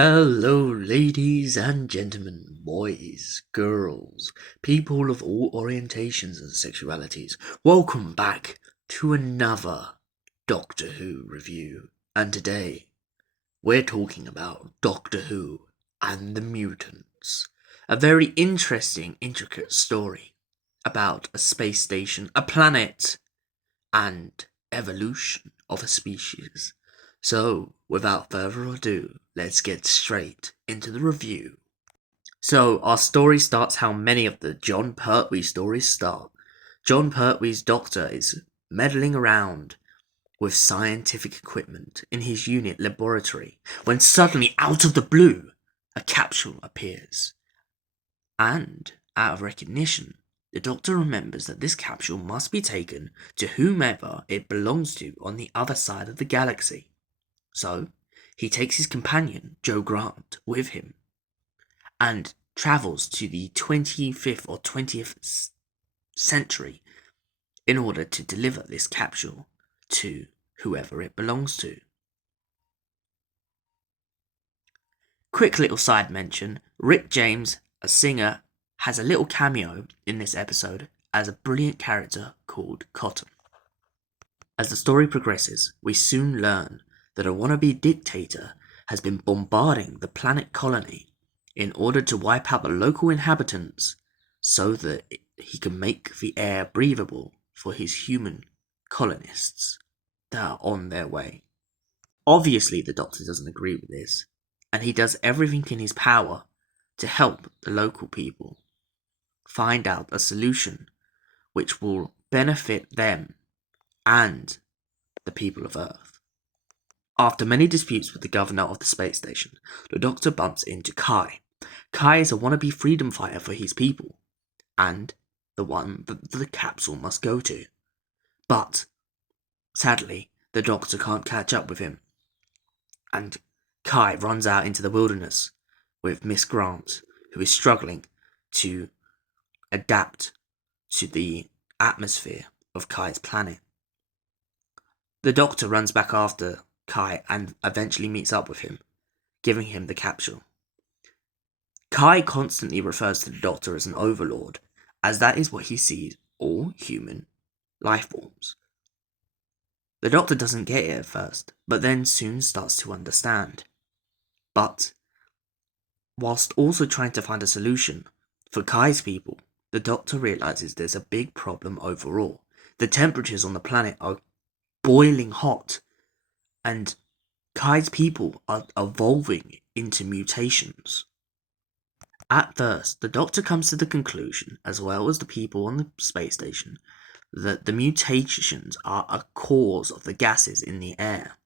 Hello, ladies and gentlemen, boys, girls, people of all orientations and sexualities. Welcome back to another Doctor Who review. And today, we're talking about Doctor Who and the Mutants. A very interesting, intricate story about a space station, a planet, and evolution of a species. So, without further ado, let's get straight into the review. So, our story starts how many of the John Pertwee stories start. John Pertwee's doctor is meddling around with scientific equipment in his unit laboratory when suddenly, out of the blue, a capsule appears. And, out of recognition, the Doctor remembers that this capsule must be taken to whomever it belongs to on the other side of the galaxy. So, he takes his companion, Joe Grant, with him and travels to the 25th or 20th century in order to deliver this capsule to whoever it belongs to. Quick little side mention, Rick James, a singer, has a little cameo in this episode as a brilliant character called Cotton. As the story progresses, we soon learn that a wannabe dictator has been bombarding the planet colony in order to wipe out the local inhabitants so that he can make the air breathable for his human colonists that are on their way. Obviously, the Doctor doesn't agree with this, and he does everything in his power to help the local people find out a solution which will benefit them and the people of Earth. After many disputes with the governor of the space station, the Doctor bumps into Kai. Kai is a wannabe freedom fighter for his people, and the one that the capsule must go to. But, sadly, the Doctor can't catch up with him, and Kai runs out into the wilderness with Miss Grant, who is struggling to adapt to the atmosphere of Kai's planet. The Doctor runs back after Kai and eventually meets up with him, giving him the capsule. Kai constantly refers to the Doctor as an overlord, as that is what he sees all human life forms. The Doctor doesn't get it at first, but then soon starts to understand. But, whilst also trying to find a solution for Kai's people, the Doctor realizes there's a big problem overall. The temperatures on the planet are boiling hot, and Kai's people are evolving into mutations. At first, the Doctor comes to the conclusion, as well as the people on the space station, that the mutations are a cause of the gases in the air.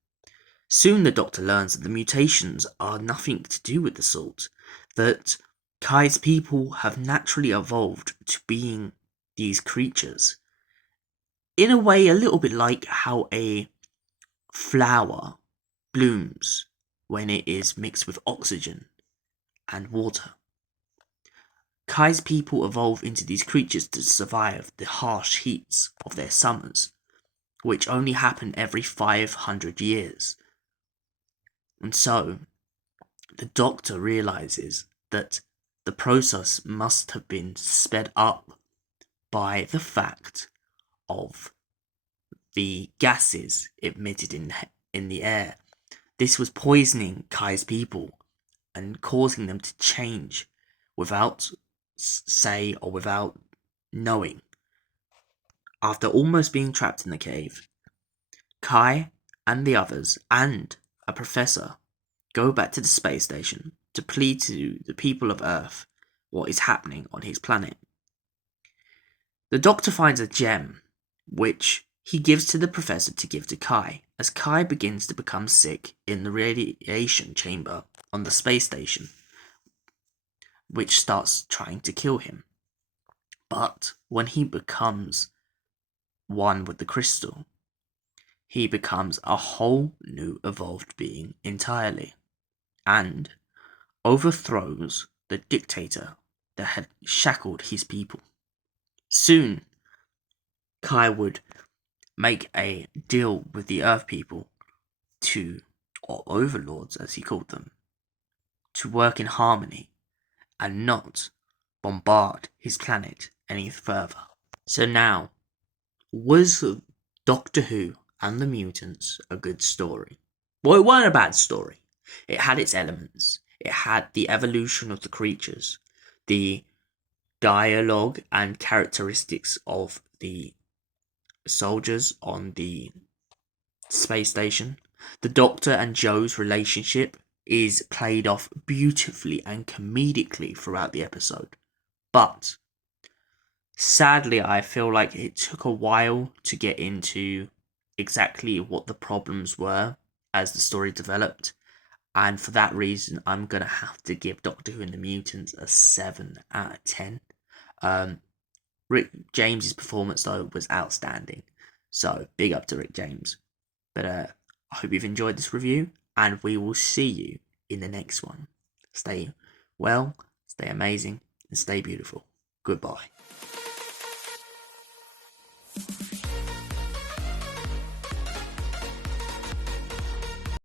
Soon the Doctor learns that the mutations are nothing to do with the salt, that Kai's people have naturally evolved to being these creatures. In a way, a little bit like how a flower blooms when it is mixed with oxygen and water. Kai's people evolve into these creatures to survive the harsh heats of their summers, which only happen every 500 years. And so, the Doctor realizes that the process must have been sped up by the fact of the gases emitted in the air. This was poisoning Kai's people and causing them to change without say or without knowing. After almost being trapped in the cave, Kai and the others and a professor go back to the space station to plead to the people of Earth what is happening on his planet. The Doctor finds a gem, which he gives to the professor to give to Kai, as Kai begins to become sick in the radiation chamber on the space station, which starts trying to kill him. But when he becomes one with the crystal, he becomes a whole new evolved being entirely, and overthrows the dictator that had shackled his people. Soon, Kai would make a deal with the Earth people or overlords as he called them, to work in harmony and not bombard his planet any further. So now, was Doctor Who and the Mutants a good story? Well, it weren't a bad story. It had its elements. It had the evolution of the creatures, the dialogue and characteristics of the soldiers on the space station. The Doctor and Joe's relationship is played off beautifully and comedically throughout the episode. But sadly, I feel like it took a while to get into exactly what the problems were as the story developed. And for that reason, I'm going to have to give Doctor Who and the Mutants a 7 out of 10. Rick James's performance, though, was outstanding. So, big up to Rick James. But I hope you've enjoyed this review, and we will see you in the next one. Stay well, stay amazing, and stay beautiful. Goodbye.